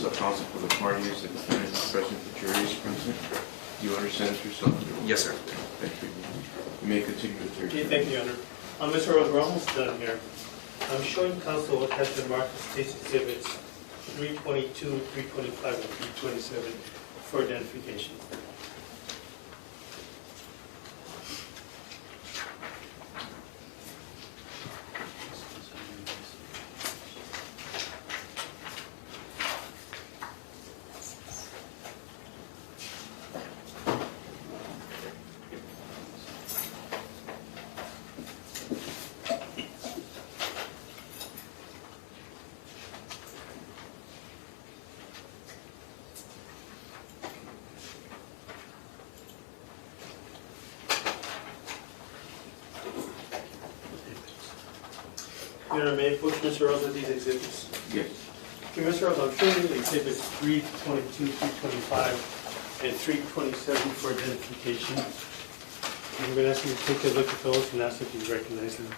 So counsel for the parties, the defendant is present, the jury is present. You understand this yourself? Yes, sir. Thank you. You may continue with your. Okay, thank you, Your Honor. Mr. Rose, we're almost done here. I'm showing counsel what has been marked as State's Exhibits 322, 325, and 327 for identification. Your Honor, may I push Mr. Rose with these exhibits? Yes. Okay, Mr. Rose, I'm showing you exhibits 322, 325, and 327 for identification. I'm going to ask you to take a look at those and ask if you recognize them.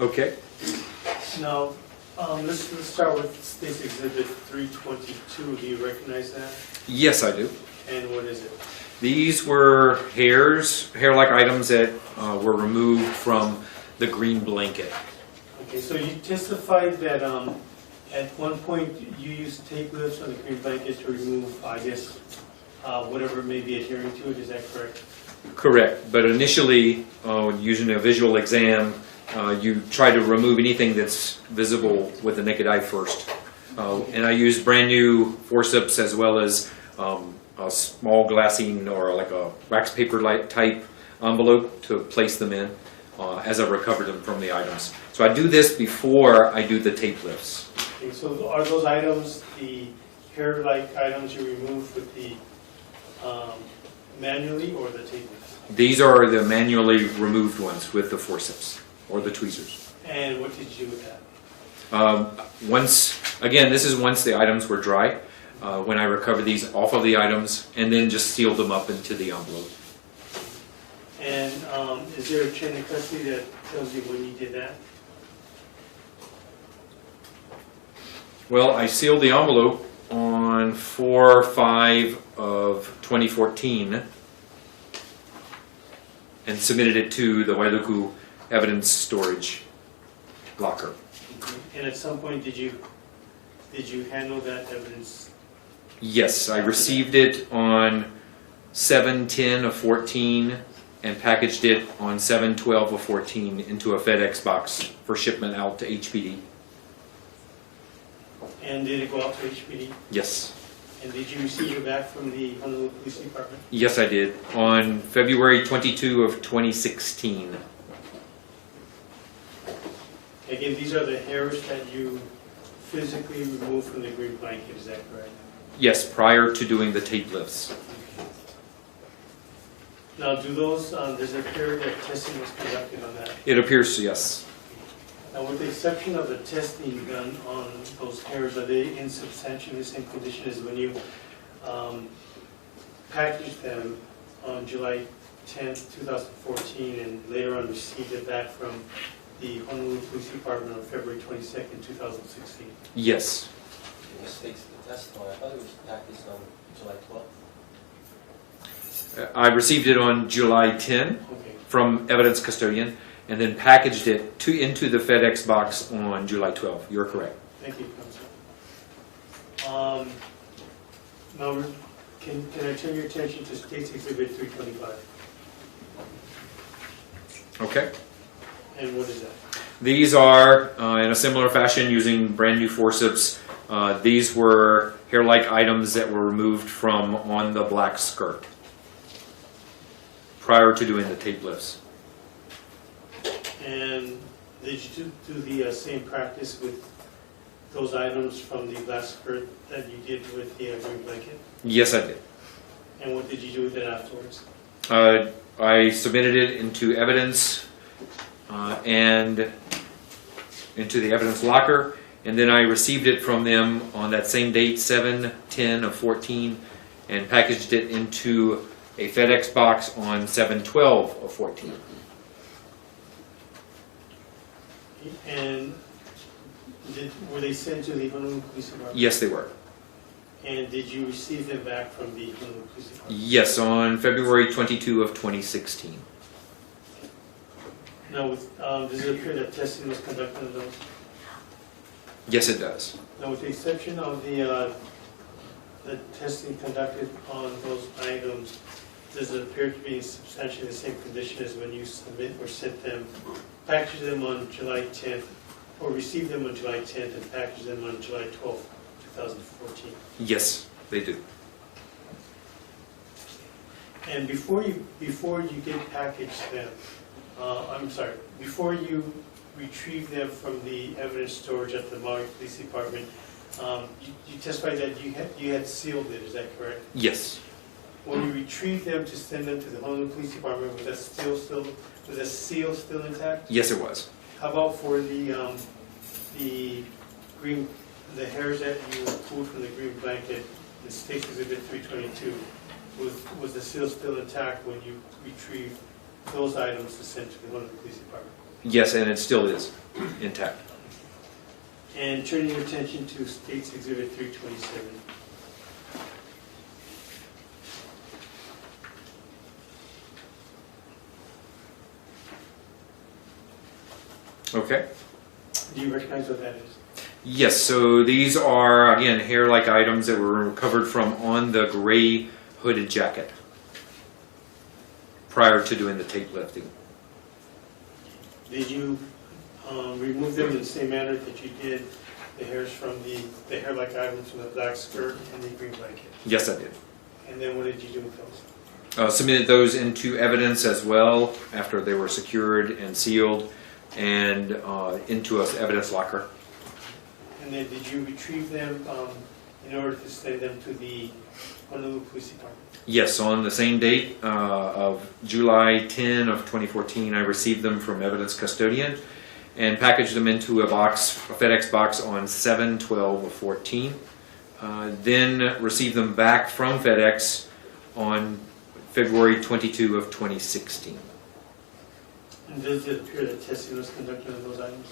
Okay. Now, let's start with State's Exhibit 322. Do you recognize that? Yes, I do. And what is it? These were hair-like items that were removed from the green blanket. Okay, so you testified that at one point you used tape lifts on the green blanket to remove, I guess, whatever may be adhering to it. Is that correct? Correct. But initially, using a visual exam, you try to remove anything that's visible with the naked eye first. And I used brand new forceps as well as a small glassine or like a wax paper type envelope to place them in as I recovered them from the items. So I do this before I do the tape lifts. Okay, so are those items the hair-like items you removed with the manually or the tape lifts? These are the manually removed ones with the forceps or the tweezers. And what did you do with that? Again, this is once the items were dry, when I recover these off of the items and then just seal them up into the envelope. And is there a chain of custody that tells you when you did that? Well, I sealed the envelope on 4/5 of 2014 and submitted it to the Wailuku evidence storage locker. And at some point, did you handle that evidence? Yes, I received it on 7/10 of 14 and packaged it on 7/12 of 14 into a FedEx box for shipment out to HPD. And did it go out to HPD? Yes. And did you receive it back from the Honolulu Police Department? Yes, I did. On February 22 of 2016. Again, these are the hairs that you physically removed from the green blanket, is that correct? Yes, prior to doing the tape lifts. Now, do those, does it appear that testing was conducted on that? It appears, yes. Now, with the exception of the testing done on those hairs, are they in substantially the same condition as when you packaged them on July 10th, 2014, and later on received it back from the Honolulu Police Department on February 22nd, 2016? Yes. Mistakes the testimony. I thought it was packaged on July 12th. I received it on July 10 Okay. from evidence custodian and then packaged it into the FedEx box on July 12. You're correct. Thank you, Counsel. Now, can I turn your attention to State's Exhibit 325? Okay. And what is that? These are, in a similar fashion, using brand new forceps, These were hair-like items that were removed from on the black skirt prior to doing the tape lifts. And did you do the same practice with those items from the black skirt that you did with the green blanket? Yes, I did. And what did you do with it afterwards? I submitted it into evidence and into the evidence locker, and then I received it from them on that same date, 7/10 of 14, and packaged it into a FedEx box on 7/12 of 14. And were they sent to the Honolulu Police Department? Yes, they were. And did you receive them back from the Honolulu Police Department? Yes, on February 22 of 2016. Now, does it appear that testing was conducted on those? Yes, it does. Now, with the exception of the testing conducted on those items, does it appear to be in substantially the same condition as when you submit or sent them, packaged them on July 10th, or received them on July 10th and packaged them on July 12th, 2014? Yes, they do. And before you get packaged them, before you retrieve them from the evidence storage at the Maui Police Department, you testified that you had sealed it, is that correct? Yes. When you retrieved them to send them to the Honolulu Police Department, was the seal still intact? Yes, it was. How about for the hairs that you pulled from the green blanket, in State Exhibit 322, was the seal still intact when you retrieved those items to send to the Honolulu Police Department? Yes, and it still is intact. And turning your attention to State's Exhibit 327. Okay. Do you recognize what that is? Yes, so these are, again, hair-like items that were recovered from on the gray hooded jacket prior to doing the tape lifting. Did you remove them in the same manner that you did the hairs from the hair-like items from the black skirt and the green blanket? Yes, I did. And then what did you do with those? Submitted those into evidence as well after they were secured and sealed, and into an evidence locker. And then did you retrieve them in order to send them to the Honolulu Police Department? Yes, on the same date of July 10 of 2014, I received them from evidence custodian and packaged them into a box, a FedEx box on 7/12 of 14. Then received them back from FedEx on February 22 of 2016. And does it appear that testing was conducted on those items?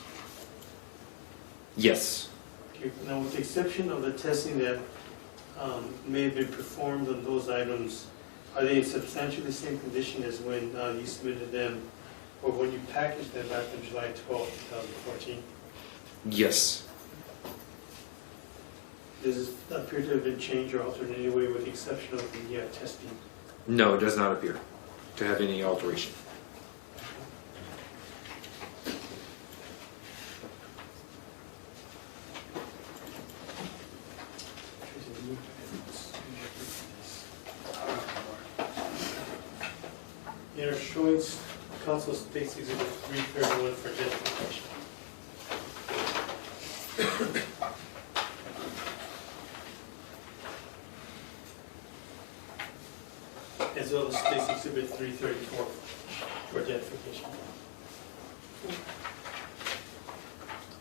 Yes. Okay. Now, with the exception of the testing that may have been performed on those items, are they in substantially the same condition as when you submitted them or when you packaged them back on July 12, 2014? Yes. Does it appear to have been changed or altered in any way with the exception of the testing? No, it does not appear to have any alteration. In our showing Council States Exhibit 331 for identification. As well as States Exhibit 334 for identification.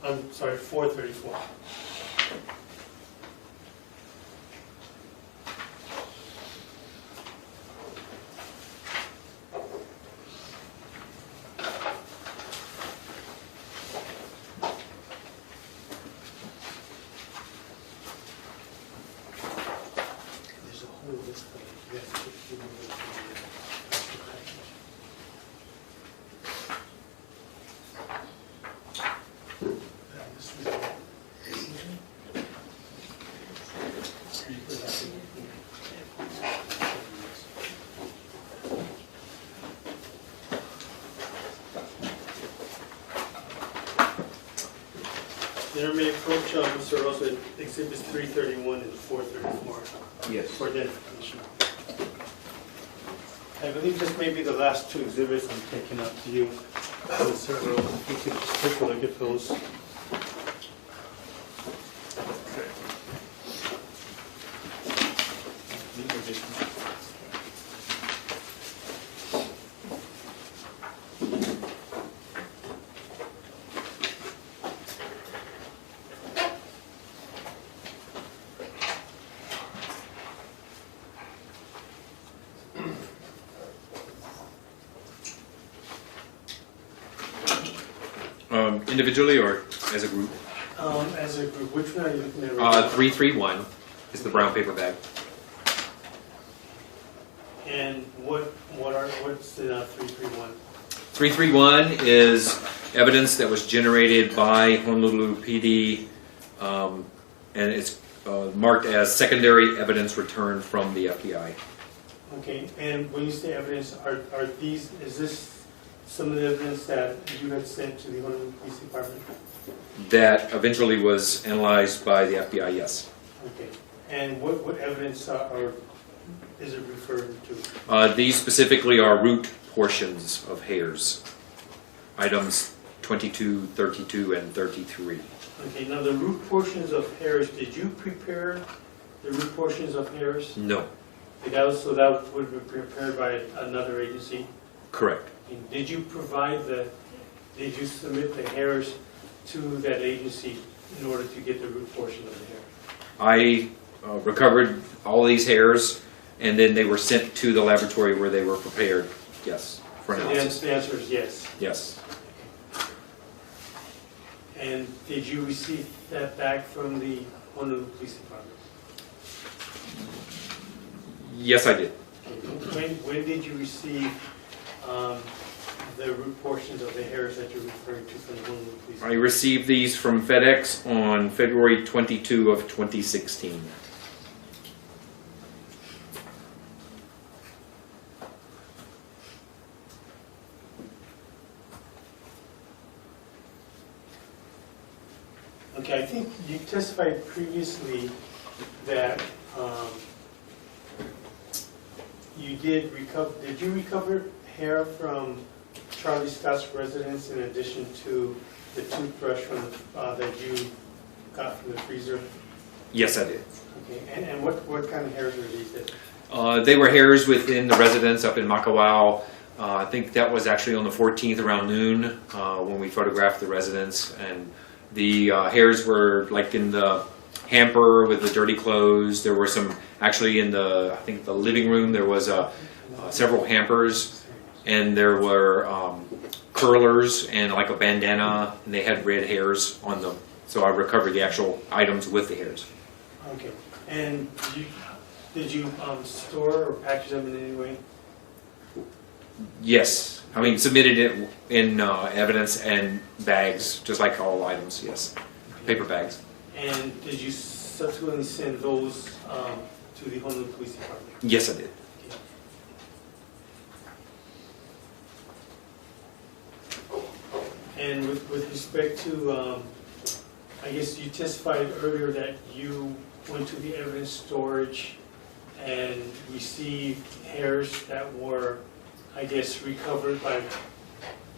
I'm sorry, 434. There's a whole list of you have to take a few minutes to Intermediate approach, Mr. Rosa, exhibits 331 and 434 Yes. for identification. I believe this may be the last two exhibits I'm taking up to you. Mr. Rosa, if you could just take a look at those. Individually or as a group? As a group, which one are you looking at right now? 331 is the brown paper bag. And what's the 331? 331 is evidence that was generated by Honolulu PD, and it's marked as secondary evidence returned from the FBI. Okay, and when you say evidence, is this some of the evidence that you had sent to the Honolulu Police Department? That eventually was analyzed by the FBI, yes. Okay, and what evidence is it referring to? These specifically are root portions of hairs. Items 22, 32, and 33. Okay, now the root portions of hairs, did you prepare the root portions of hairs? No, So that would be prepared by another agency? correct. And did you submit the hairs to that agency in order to get the root portion of the hair? I recovered all these hairs, and then they were sent to the laboratory where they were prepared, yes, for So analysis. the answer is yes. Yes. And did you receive that back from the Honolulu Police Department? Yes, I did. When did you receive the root portions of the hairs that you're referring to from the Honolulu Police I Department? received these from FedEx on February 22 of 2016. Okay, I think you testified previously that did you recover hair from Charlie Scott's residence in addition to the toothbrush from that you got from the freezer? Yes, I did. Okay, and what kind of hairs were these? That They were hairs within the residence up in Makawao. I think that was actually on the 14th around noon when we photographed the residence, and the hairs were like in the hamper with the dirty clothes. There were some actually in the, I think the living room, there was several hampers, and there were curlers and like a bandana, and they had red hairs on them. So I recovered the actual items with the hairs. okay, and did you store or package them in any way? Yes, I mean submitted it in evidence and bags, just like all items. Yes, paper bags. And did you subsequently send those to the Honolulu Police Department? Yes, I did. And with respect to, I guess you testified earlier that you went to the evidence storage and received hairs that were, I guess, recovered by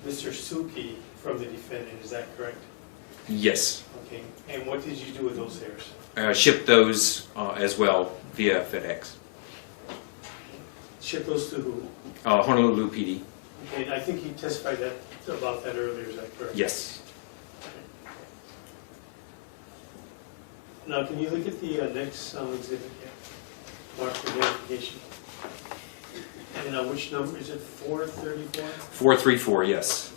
Mr. Suki from the defendant, is that correct? Yes, Okay, and what did you do with those hairs? shipped those as well via FedEx. Ship those to who? Honolulu PD. Okay, and I think you testified about that earlier, is that correct? Yes. Now, can you look at the next exhibit here? Mark for verification. And which number, is it 434? 434. Yes.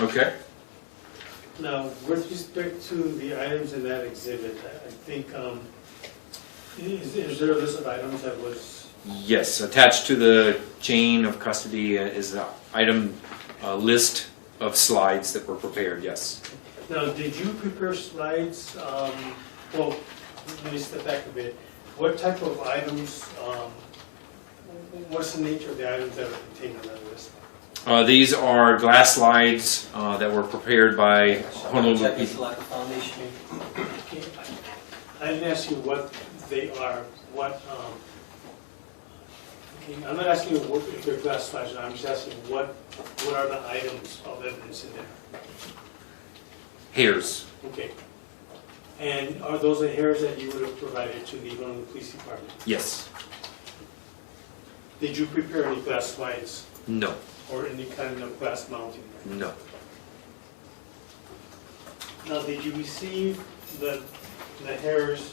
Okay. Now, with respect to the items in that exhibit, I think, is there a list of items that was, Yes, attached to the chain of custody is the item list of slides that were prepared. Yes. Now, did you prepare slides, well, let me step back a bit. What type of items, what's the nature of the items that are contained on that list? These are glass slides that were prepared by Honolulu. Check this like a foundation. Okay, I didn't ask you what they are, what, okay, I'm not asking you what, if they're glass slides, I'm just asking what are the items of evidence in there? Hairs. Okay. And are those the hairs that you would have provided to the Honolulu Police Department? Yes. Did you prepare any glass slides No. or any kind of glass mounting? No. Now, did you receive the hairs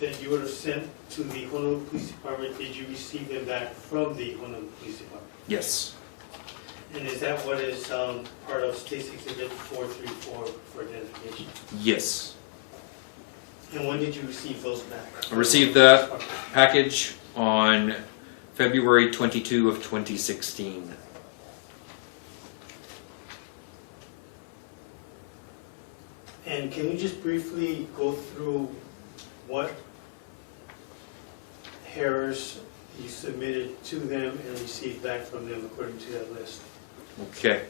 that you would have sent to the Honolulu Police Department? Did you receive them back from the Honolulu Police Department? Yes. And is that what is part of State's Exhibit 434 for identification? Yes. And when did you receive those back? I received that package on February 22 of 2016. And can you just briefly go through what hairs you submitted to them and received back from them according to that list? Okay.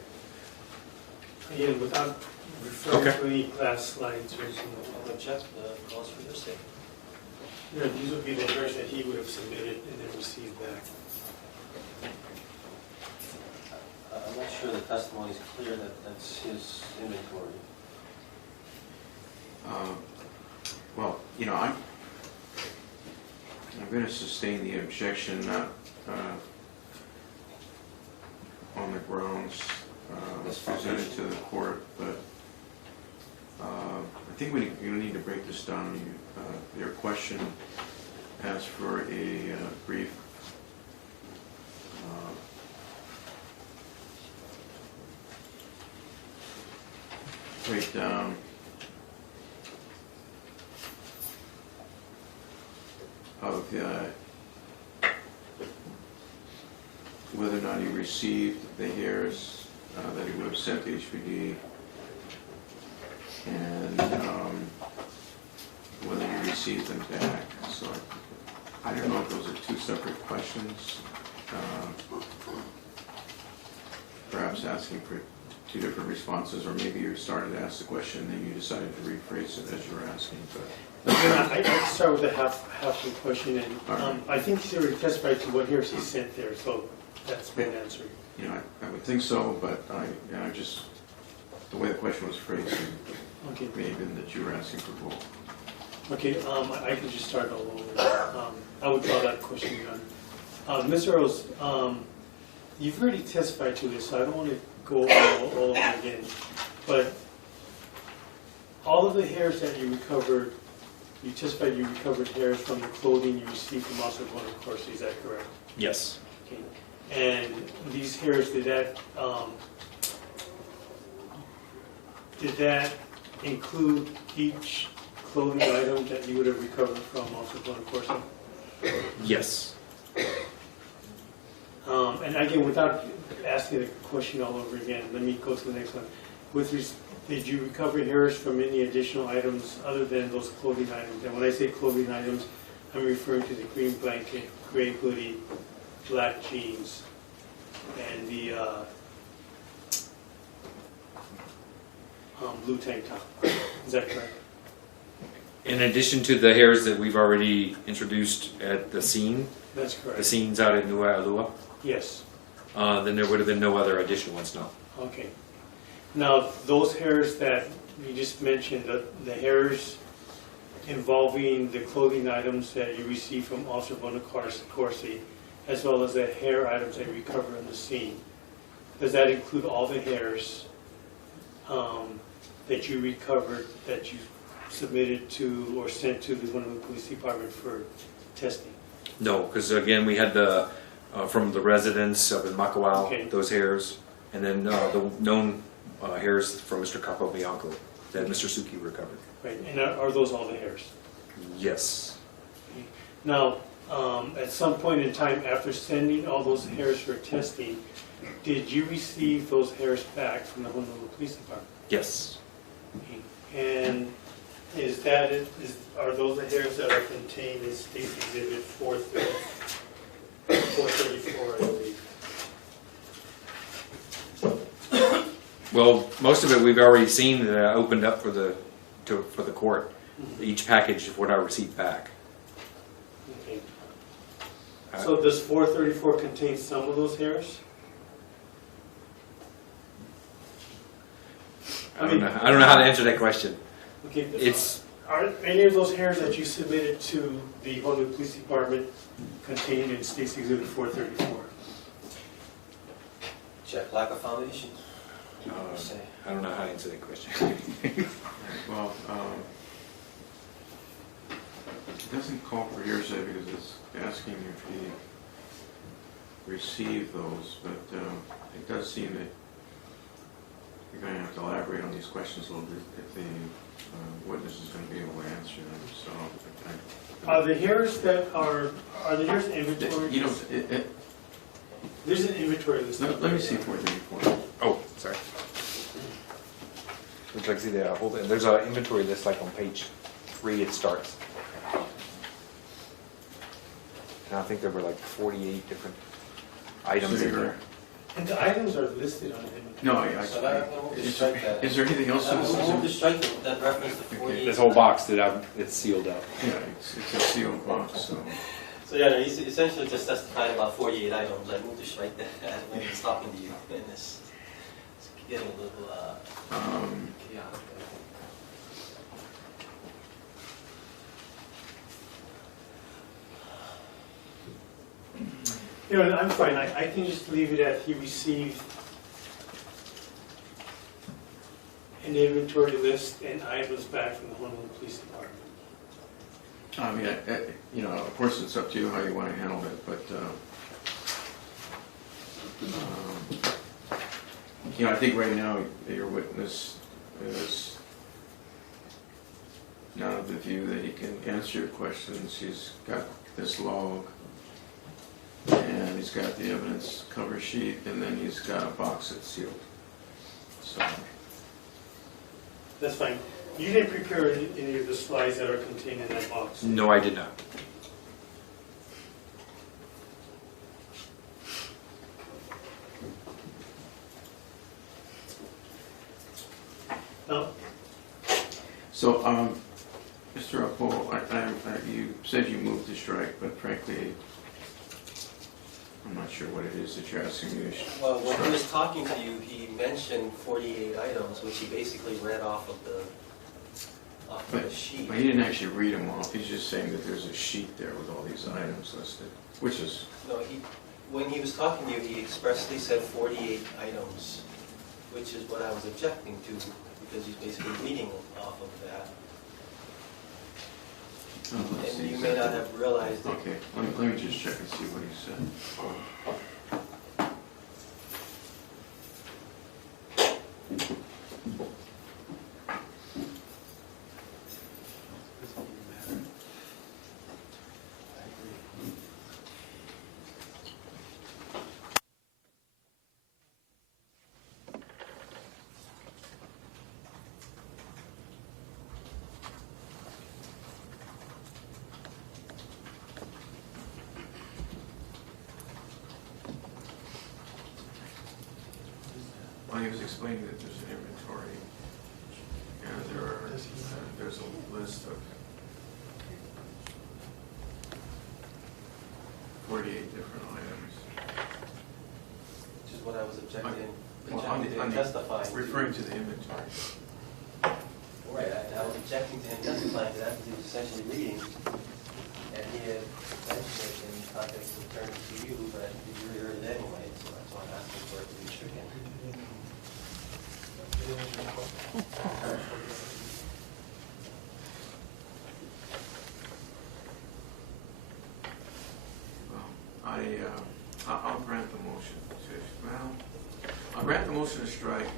Again, without referring Okay. to any glass slides or anything. I'm gonna check the calls for your sake. Yeah, these would be the hairs that he would have submitted and then received back. I'm not sure the testimony is clear that that's his inventory. Well, you know, I'm going to sustain the objection, not on the grounds presented to the court, but I think you need to break this down. Your question asks for a brief breakdown of whether or not he received the hairs that he would have sent to HPD, and whether he received them back. So I don't know if those are two separate questions. Perhaps asking for two different responses, or maybe you started to ask the question and then you decided to rephrase it as you were asking. But I'd like to start with the half the question, and All right. I think he's already testified to what hairs he sent there, so that's been answered. you know, I would think so, but I just, the way the question was phrased, it Okay. may have been that you were asking for both. Okay, I could just start all over. I would call that question done. Ms. Earls, you've already testified to this, so I don't want to go all over again. But all of the hairs that you recovered, you testified you recovered hairs from the clothing you received from Officer Corsi, is that correct? Yes. Okay. And these hairs, did that include each clothing item that you would have recovered from Officer Corsi? Yes. And again, without asking the question all over again, let me go to the next one. Did you recover hairs from any additional items other than those clothing items? And when I say clothing items, I'm referring to the green blanket, gray hoodie, black jeans, and the blue tank top. Is that correct? In addition to the hairs that we've already introduced at the scene, That's the correct. scenes out at Nua'alua, Yes. then there would have been no other additional ones, no. Okay. Now, those hairs that you just mentioned, the hairs involving the clothing items that you received from Officer Corsi, as well as the hair items that you recovered on the scene, does that include all the hairs that you recovered, that you submitted to or sent to the Honolulu Police Department for testing? No, because again, we had the, from the residents up in Makawao, Okay. those hairs, and then the known hairs from Mr. Capobianco that Mr. Suki recovered. Right, and are those all the hairs? Yes. Now, at some point in time after sending all those hairs for testing, did you receive those hairs back from the Honolulu Police Department? Yes. And are those the hairs that are contained in State Exhibit 434, I believe? Well, most of it we've already seen that I opened up for the court. Each package of what I received back. Okay. So does 434 contain some of those hairs? I don't know how to answer that question. Okay. Are any of those hairs that you submitted to the Honolulu Police Department contained in State's Exhibit 434? Check lack of foundation. I don't know how to answer that question. Well, it doesn't call for hearsay because it's asking if he received those, but it does seem that you're going to have to elaborate on these questions a little bit if the witness is going to be able to answer them. So, Are the hairs that are the hairs inventory? you know, There's an inventory list. let me see 434. Oh, sorry. Looks like, see, there's an inventory list like on page 3 it starts. And I think there were like 48 different items So in there. And the items are listed on the inventory. No, So that will is strike that. is there anything else? I will move to strike that reference to 48. This whole box it's sealed up. Yeah, it's a sealed box, so. So yeah, he's essentially just testified about 48 items. I moved to strike that when he's talking to you, and it's getting a little chaotic. You know, I'm fine. I can just leave it at he received an inventory list and items back from the Honolulu Police Department. I mean, you know, of course, it's up to you how you want to handle it, but, you know, I think right now your witness is not of the view that he can answer your questions. He's got this log, and he's got the evidence cover sheet, and then he's got a box that's sealed. So, That's fine. You didn't prepare any of the slides that are contained in that box. No, I did not. No? so Mr. Uppo, you said you moved to strike, but frankly, I'm not sure what it is that you're asking me to Well, when he was talking to you, he mentioned 48 items, which he basically read off of the sheet. But he didn't actually read them off. He's just saying that there's a sheet there with all these items listed, which is, No, when he was talking to you, he expressly said 48 items, which is what I was objecting to, because he's basically reading off of that. let's And see you may not have realized it. Okay, let me just check and see what he said. Well, he was explaining that there's an inventory, and there's a list of 48 different items. Which is what I was objecting Well, to him testifying. Referring to the inventory. Right, I was objecting to him testifying to that because he was essentially reading, and he had mentioned it in the context of turning to you, but you heard it anyway, so that's why I'm asking for it to be stricken. Well, I'll grant the motion to, I'll grant the motion to strike in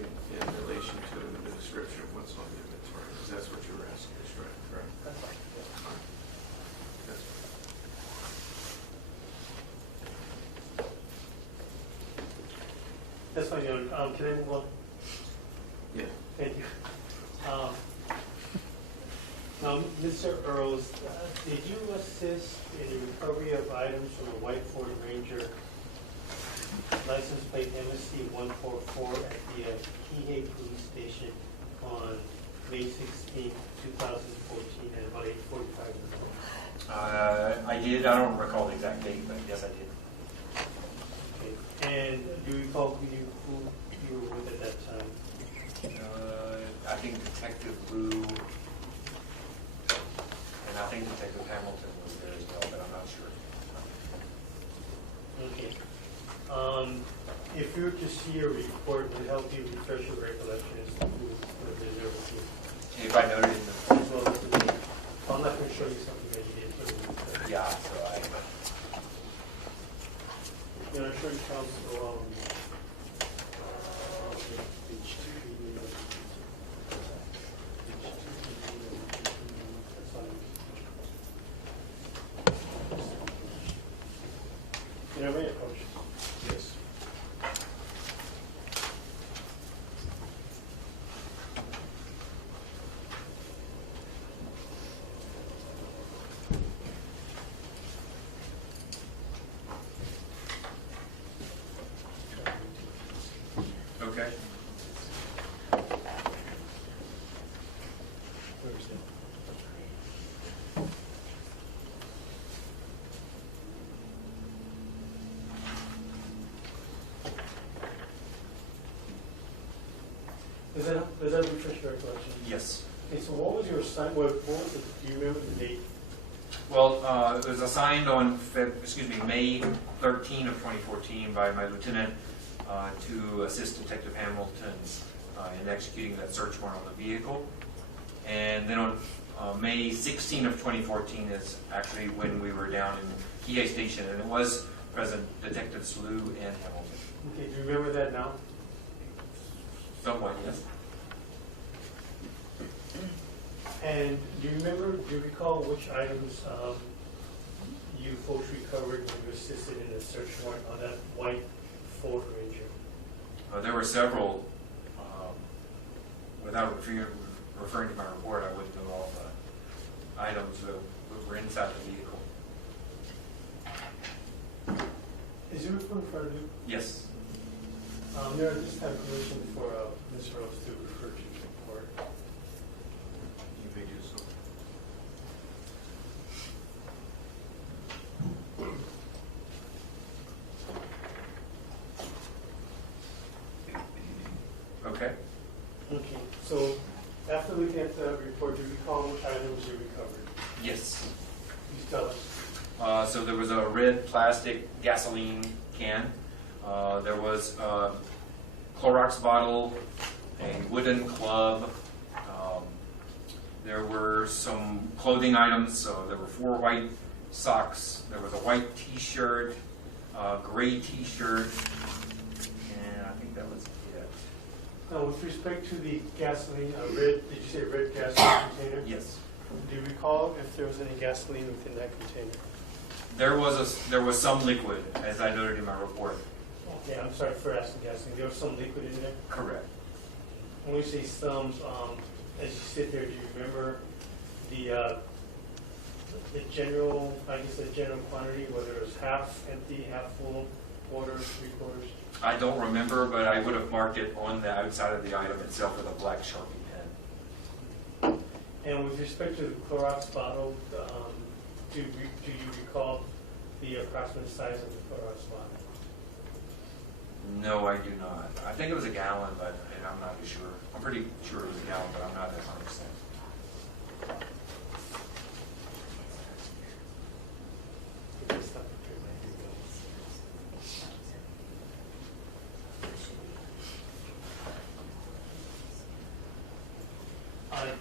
relation to the description of what's on the inventory, because that's what you were asking to strike, correct? That's fine. Fine. That's fine. That's fine, Your Honor. Can I move on? Yeah. Thank you. of items from a white Ford Ranger, license plate MSC 144 at the Kihei Police Station on May 16, 2014 at about 8:45 in the morning. I did. I don't recall the exact date, but yes, I did. Okay. And do you recall who you were with at that time? I think Detective Blue, and I think Detective Hamilton was there as well, but I'm not sure. Okay. If you were to see a report, would it help you refresh your recollection as to who was there with you? If I noted in the, As well as the name. I'm not going to show you something that you did. But yeah, so you know, I'm sure you counsel, you know, may approach. Yes. okay. Does that refresh your recollection? Yes. Okay, so what was your sign, what was it, do you remember the date? Well, it was assigned on May 13 of 2014 by my lieutenant to assist Detective Hamilton in executing that search warrant on the vehicle. And then on May 16 of 2014 is actually when we were down in Kihei Station, and it was present Detective Slew and Hamilton. Okay, do you remember that now? Somewhat, yes. And do you recall which items you folks recovered when you assisted in the search warrant on that white Ford Ranger? There were several. Without referring to my report, I wouldn't know all the items that were inside the vehicle. Is your report in front of you? Yes. There is this time permission for Ms. Rose to refer to the report. You may do so. Okay. Okay, so after looking at the report, do you recall which items you recovered? Yes. Please tell us. So there was a red plastic gasoline can. There was a Clorox bottle, a wooden club. There were some clothing items. So there were 4 white socks. There was a white T-shirt, a gray T-shirt, and I think that was it. Now, with respect to the gasoline, did you say red gasoline container? Yes. Do you recall if there was any gasoline within that container? There was some liquid, as I noted in my report. Okay, I'm sorry for asking gasoline. There was some liquid in there? Correct. When we say some, as you sit there, do you remember the general, I guess the general quantity, whether it was half empty, half full, quarter, 3/4? I don't remember, but I would have marked it on the outside of the item itself with a black Sharpie pen. And with respect to the Clorox bottle, do you recall the approximate size of the Clorox bottle? No, I do not. I think it was a gallon, but I'm not sure. I'm pretty sure it was a gallon, but I'm not 100%.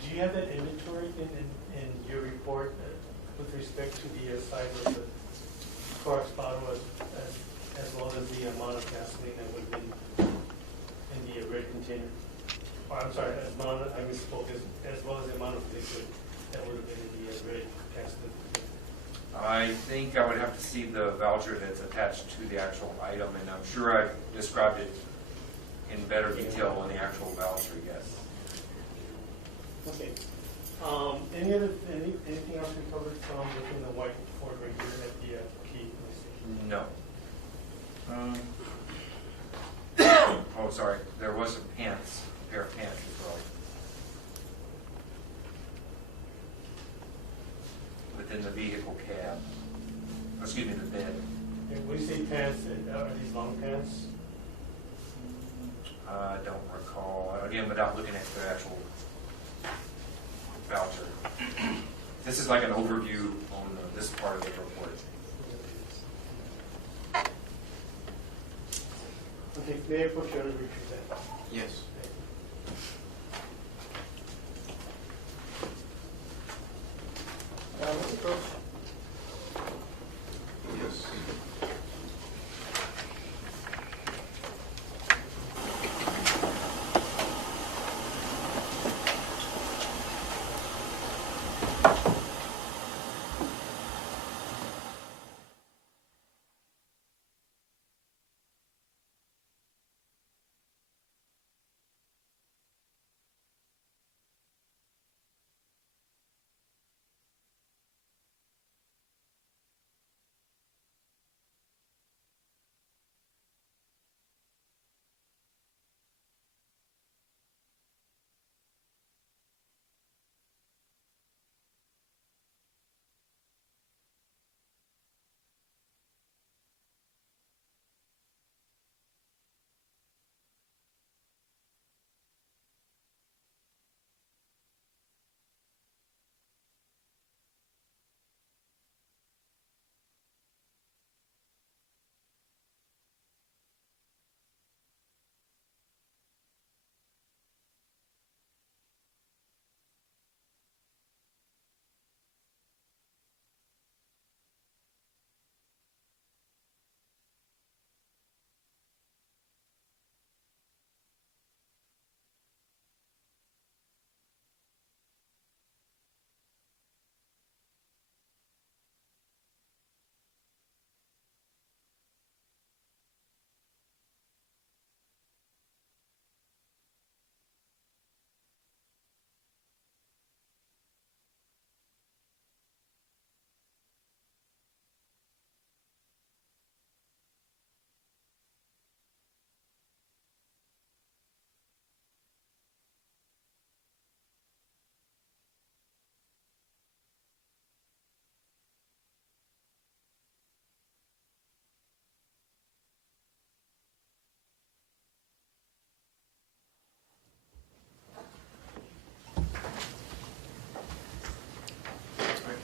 Do you have that inventory in your report with respect to the size of the Clorox bottle as well as the amount of gasoline that would have been in the red container? Or, I'm sorry, I misspoke, as well as the amount of liquid that would have been in the red gasoline container? I think I would have to see the voucher that's attached to the actual item, and I'm sure I've described it in better detail on the actual voucher, yes. Okay. Anything else we covered from within the white Ford Ranger at the key? No. Oh, sorry, there was a pair of pants as well. Within the vehicle cab. Excuse me, the bed. And when you say pants, are these long pants? I don't recall, again, without looking at the actual voucher. This is like an overview on this part of the report. Okay, may I put you on a retreat then? Yes. What's the approach? Yes.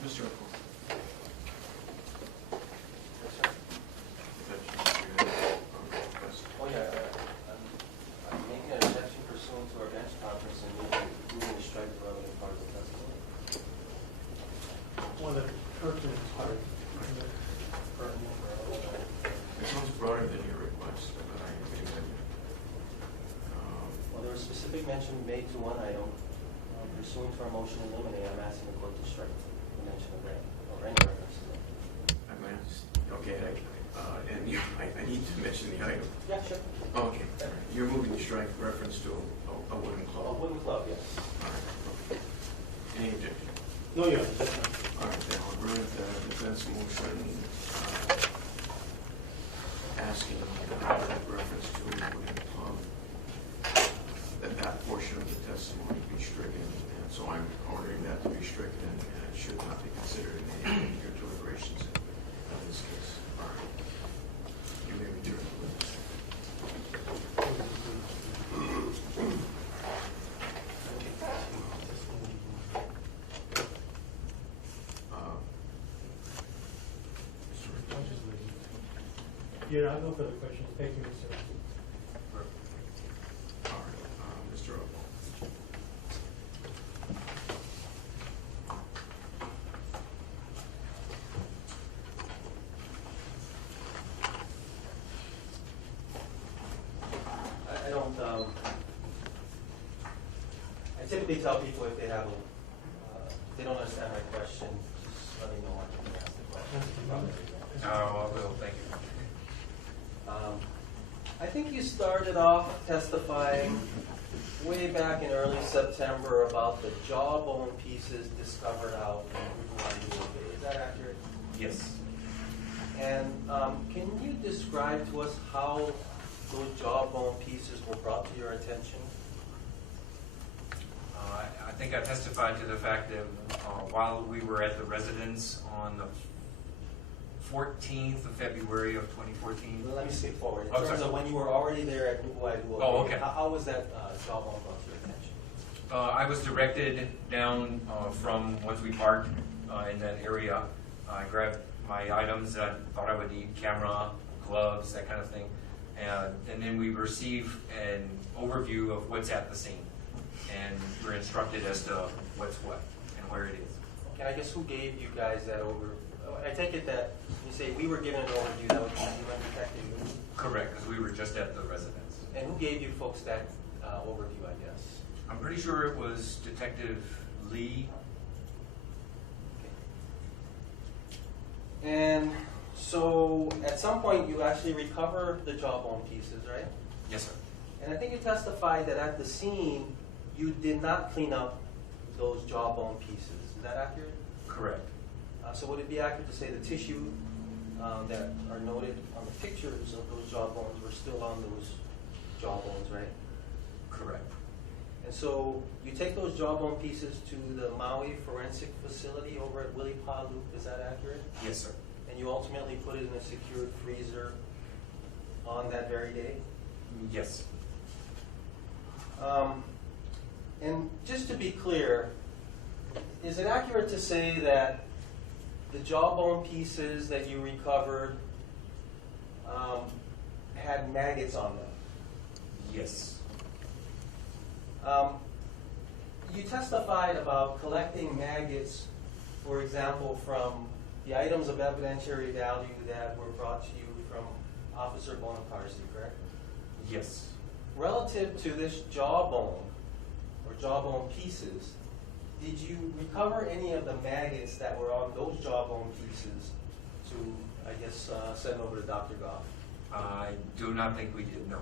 Mr. Uphoff. Oh, yeah, I'm making an exception pursuant to our bench conference and moving to strike the relevant part of the testimony. One of the pertinent part. It sounds broader than your request, but I agree with you. Well, there was specific mention made to one item. Pursuant to our motion to eliminate, I'm asking the court to strike the mention of that, or any reference to that. I'm going to, okay, and you're right, I need to mention the item. Yeah, sure. Okay, all right. You're moving to strike reference to a wooden A club. wooden club, yes. All right, okay. Any objection? No, Your Honor, that's not. All right, then I'll grant the defense motion asking that reference to a wooden club, that portion of the testimony be stricken, and so I'm ordering that to be stricken, and it should not be considered in any of your deliberations in this case. All right. You may return to the witness. Yeah, I have no further questions. Thank you, Mr. All right, Mr. Uphoff. I don't, I typically tell people if they have a, if they don't understand my question, just let me know I can ask the question. Oh, I will, thank you. I think you started off testifying way back in early September about the jawbone pieces discovered out in Wailuku. Is that accurate? Yes. And can you describe to us how those jawbone pieces were brought to your attention? I think I testified to the fact that while we were at the residence on the 14th of February of 2014. Let me skip forward. In Oh, terms sorry. of when you were already there at Wailuku, Oh, okay. how was that jawbone brought to your attention? I was directed down from once we parked in that area. I grabbed my items that I thought I would need, camera, gloves, that kind of thing. And then we receive an overview of what's at the scene. And we're instructed as to what's what and where it is. Okay, I guess who gave you guys that I take it that you say we were given an overview, that was you and Detective Lee? Correct, because we were just at the residence. And who gave you folks that overview, I guess? I'm pretty sure it was Detective Lee. And so at some point you actually recover the jawbone pieces, right? Yes, sir. And I think you testified that at the scene you did not clean up those jawbone pieces. Is that accurate? Correct. So would it be accurate to say the tissue that are noted on the pictures of those jawbones were still on those jawbones, right? Correct. And so you take those jawbone pieces to the Maui forensic facility over at Willie Pa Loop, is that accurate? Yes, sir. And you ultimately put it in a secured freezer on that very day? Yes. And just to be clear, is it accurate to say that the jawbone pieces that you recovered had maggots on them? Yes. You testified about collecting maggots, for example, from the items of evidentiary value that were brought to you from Officer Bonacarsi, correct? Yes. Relative to this jawbone, or jawbone pieces, did you recover any of the maggots that were on those jawbone pieces to, I guess, send over to Dr. Goff? I do not think we did, no.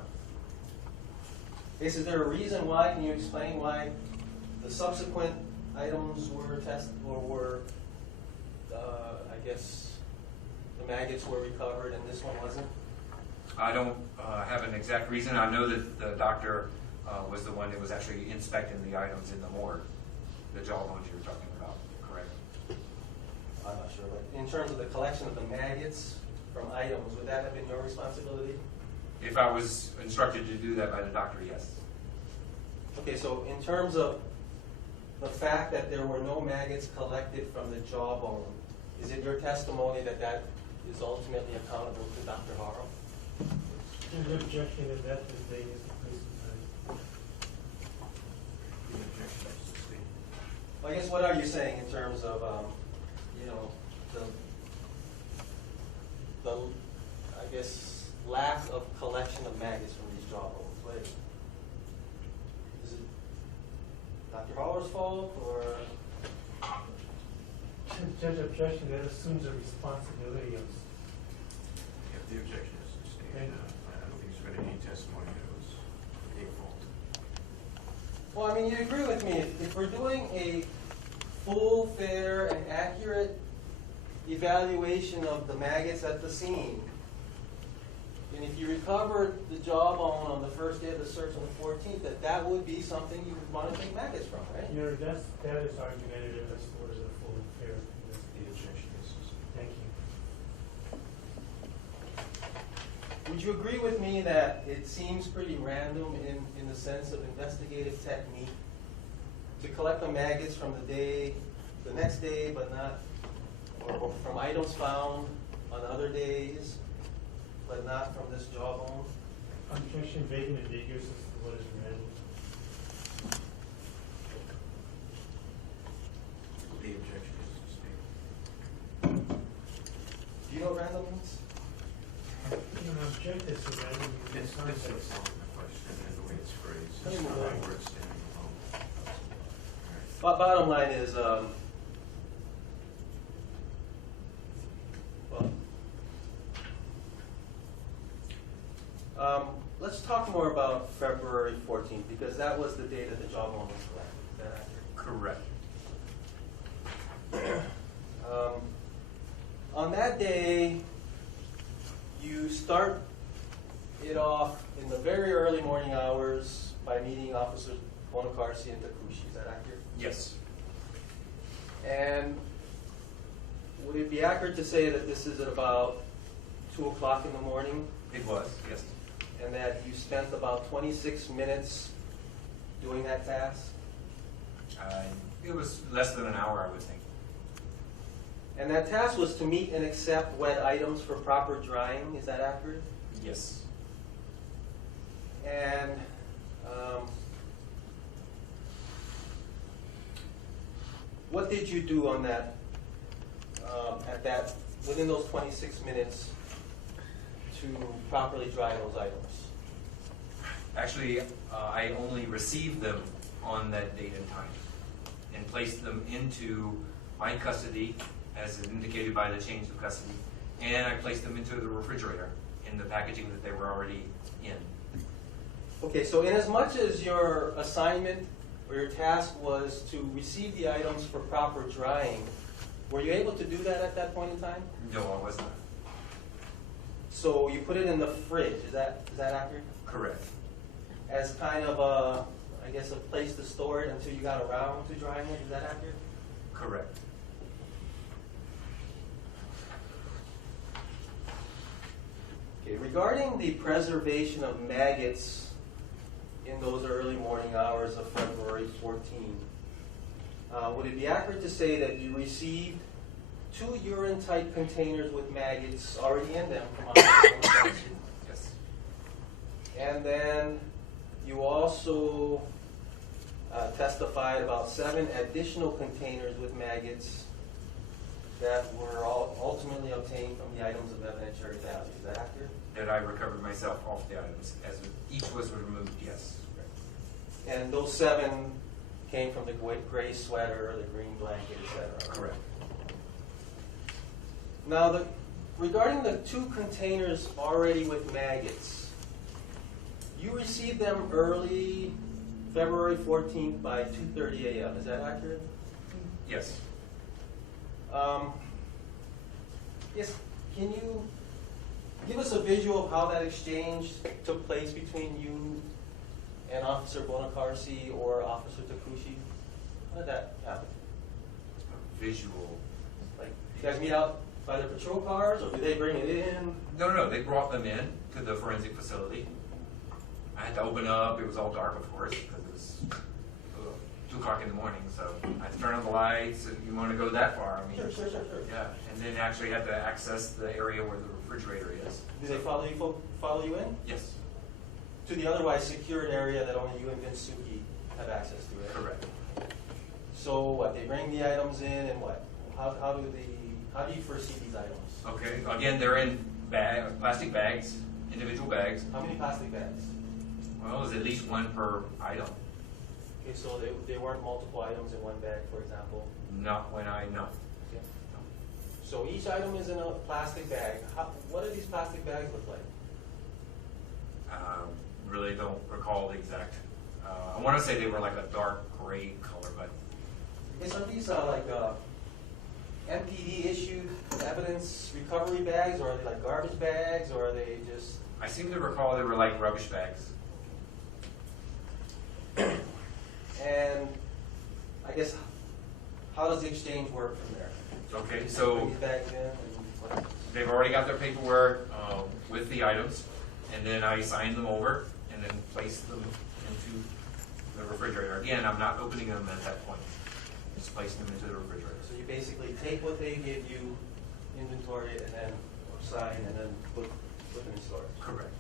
Is there a reason why? Can you explain why the subsequent items were tested, or were, I guess, the maggots were recovered and this one wasn't? I don't have an exact reason. I know that the doctor was the one that was actually inspecting the items in the morgue, the jawbones you were talking about, correct? I'm not sure, but in terms of the collection of the maggots from items, would that have been your responsibility? If I was instructed to do that by the doctor, yes. Okay, so in terms of the fact that there were no maggots collected from the jawbone, is it your testimony that that is ultimately accountable to Dr. Haro? The objection is that the day is the place and time. The objection is sustained. Well, I guess what are you saying in terms of, you know, the, I guess, lack of collection of maggots from these jawbones? Wait, is it Dr. Haro's fault, or? Judge, objection, that assumes a responsibility of. If the objection is sustained, I don't think there's been any testimony that it was a fault. Well, I mean, you agree with me, if we're doing a full, fair, and accurate evaluation of the maggots at the scene, and if you recovered the jawbone on the first day of the search on the 14th, that would be something you would want to take maggots from, right? That is argumentative as to what is a full and fair The investigation. objection is sustained. Thank you. Would you agree with me that it seems pretty random in the sense of investigative technique to collect the maggots from the next day, but not, or from items found on other days, but not from this jawbone? Objection vague and ambiguous as to what is random. The objection is sustained. Do you know what random means? You know, objective to random in It's this context. on the question and the way it's phrased. Let It's me not move like on. where it's standing alone. Bottom line is, let's talk more about February 14th, because that was the day that the jawbone was collected. Is that accurate? Correct. On that day, you start it off in the very early morning hours by meeting Officers Bonacarsi and Takushi. Is that accurate? Yes. And would it be accurate to say that this is at about 2 o'clock in the morning, It was, yes. and that you spent about 26 minutes doing that task? It was less than an hour, I would think. And that task was to meet and accept wet items for proper drying. Is that accurate? Yes. And what did you do on that, within those 26 minutes to properly dry those items? Actually, I only received them on that date and time and placed them into my custody as indicated by the change of custody, and I placed them into the refrigerator in the packaging that they were already in. Okay, so inasmuch as your assignment or your task was to receive the items for proper drying, were you able to do that at that point in time? No, I was not. So you put it in the fridge, is that accurate? Correct. As kind of a, I guess, a place to store it until you got around to drying it, is that accurate? Correct. Okay, regarding the preservation of maggots in those early morning hours of February 14, would it be accurate to say that you received 2 urine-tight containers with maggots already in them from Officer? Yes. And then you also testified about 7 additional containers with maggots that were ultimately obtained from the items of evidentiary value. Is that accurate? That I recovered myself off the items as each was removed, yes. And those 7 came from the gray sweater, the green blanket, etc. Correct. Now, regarding the 2 containers already with maggots, you received them early February 14th by 2:30 a.m. Is that accurate? Yes. Yes. Can you give us a visual of how that exchange took place between you and Officer Bonacarsi or Officer Takushi? How did that happen? Visual. Like, you guys meet out by the patrol cars, or did they bring it in? No, they brought them in to the forensic facility. I had to open up. It was all dark, of course, because it was 2 o'clock in the morning. So I had to turn on the lights. And you want to go that far? I mean, Sure. yeah. And then actually had to access the area where the refrigerator is. Did they follow you in? Yes. To the otherwise secured area that only you and Vince Suki have access to, right? Correct. So what, they bring the items in and what? How do you foresee these items? Okay. Again, they're in plastic bags, individual bags. How many plastic bags? Well, there's at least 1 per item. Okay, so they weren't multiple items in one bag, for example. Not when I know. Okay. So each item is in a plastic bag. What do these plastic bags look like? Really don't recall the exact. I want to say they were like a dark gray color, but Okay, so these are like MPD issued evidence recovery bags, or are they like garbage bags, or are they just? I seem to recall they were like rubbish bags. And I guess, how does the exchange work from there? Okay, Bring so these bags in and what? they've already got their paperwork with the items, and then I signed them over and then placed them into the refrigerator. Again, I'm not opening them at that point. Just placing them into the refrigerator. So you basically take what they give you, inventory it, and then sign, and then put them in storage. Correct.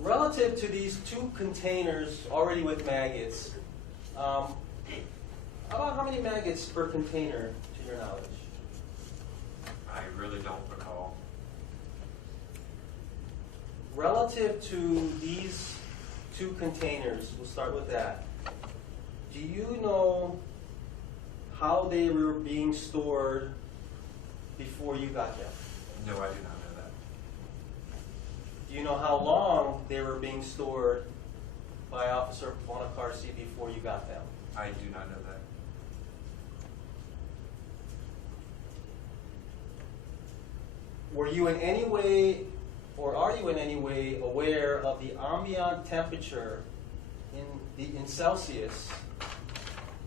Relative to these 2 containers already with maggots, about how many maggots per container, to your knowledge? I really don't recall. Relative to these 2 containers, we'll start with that. Do you know how they were being stored before you got them? No, I do not know that. Do you know how long they were being stored by Officer Bonacarsi before you got them? I do not know that. were you in any way, or are you in any way aware of the ambient temperature in Celsius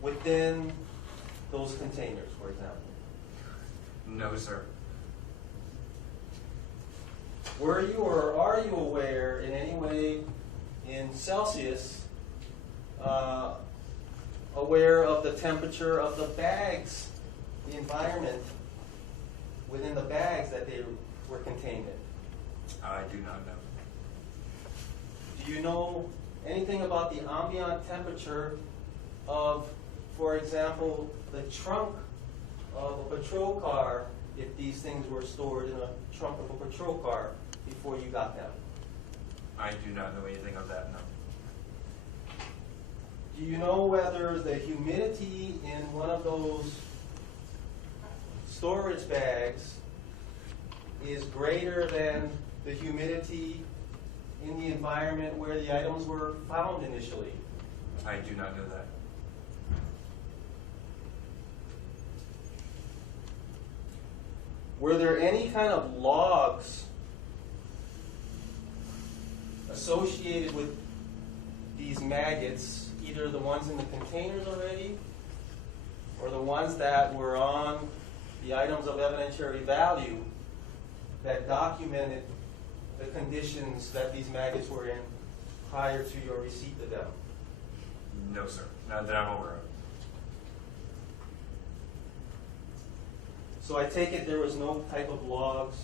within those containers, for example? No, sir. Were you or are you aware in any way in Celsius aware of the temperature of the bags, the environment within the bags that they were contained in? I do not know. Do you know anything about the ambient temperature of, for example, the trunk of a patrol car if these things were stored in a trunk of a patrol car before you got them? I do not know anything of that, no. Do you know whether the humidity in one of those storage bags is greater than the humidity in the environment where the items were found initially? I do not know that. Were there any kind of logs associated with these maggots, either the ones in the containers already or the ones that were on the items of evidentiary value that documented the conditions that these maggots were in prior to your receipt of them? No, sir. Not that I'm aware of. So I take it there was no type of logs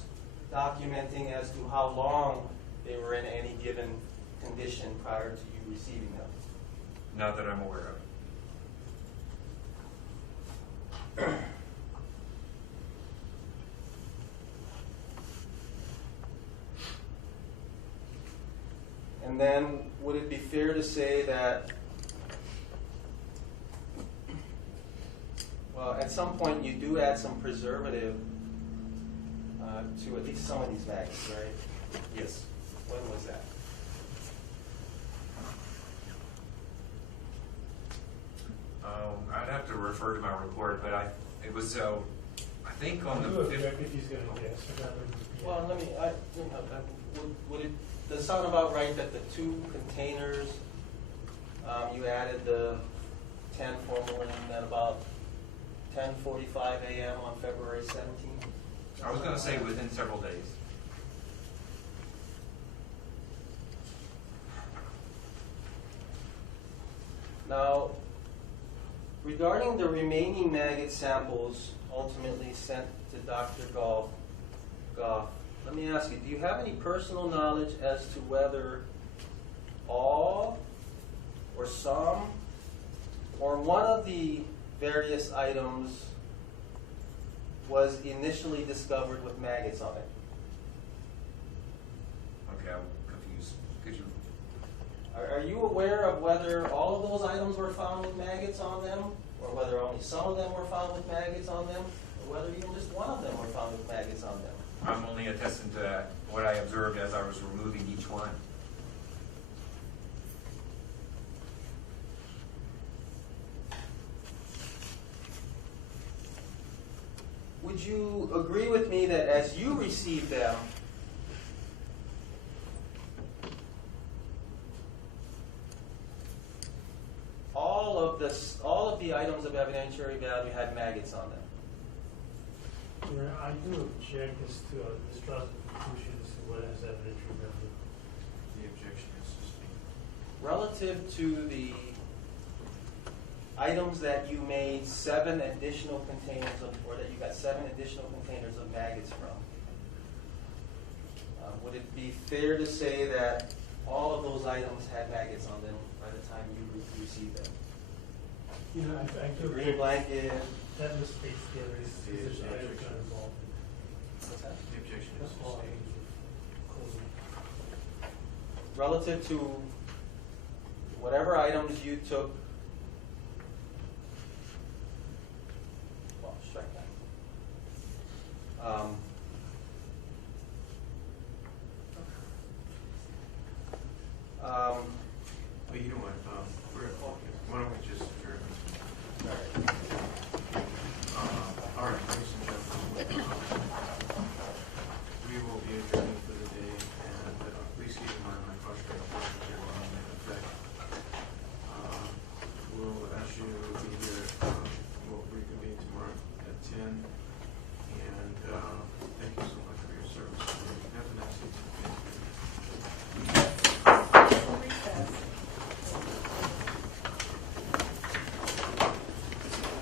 documenting as to how long they were in any given condition prior to you receiving them? Not that I'm aware of. And then would it be fair to say that, well, at some point you do add some preservative to at least some of these maggots, right? Yes. When was that? I'd have to refer to my report, but it was, I think on the Do it, 5th. Jack, if he's gonna guess. Well, would it, does it sound about right that the two containers, you added the 10 formalin at about 10:45 a.m. on February 17th? I was going to say within several days. Now, regarding the remaining maggot samples ultimately sent to Dr. Goff, let me ask you, do you have any personal knowledge as to whether all or some or one of the various items was initially discovered with maggots on it? Okay, I'm confused. Could you? Are you aware of whether all of those items were found with maggots on them, or whether only some of them were found with maggots on them, or whether even just one of them were found with maggots on them? I'm only attesting to what I observed as I was removing each one. Would you agree with me that as you received them, all of the items of evidentiary value had maggots on them? Yeah, I do object as to this prosecution as to what has evidentiary value. The objection is sustained. Relative to the items that you made 7 additional containers of, or that you got 7 additional containers of maggots from, would it be fair to say that all of those items had maggots on them by the time you received them? You know, I do Green object blanket. that mistake there is there's items not involved in. What's that? The objection is That's all I sustained. can closing. Relative to whatever items you took, well, strike that. Well, you know what,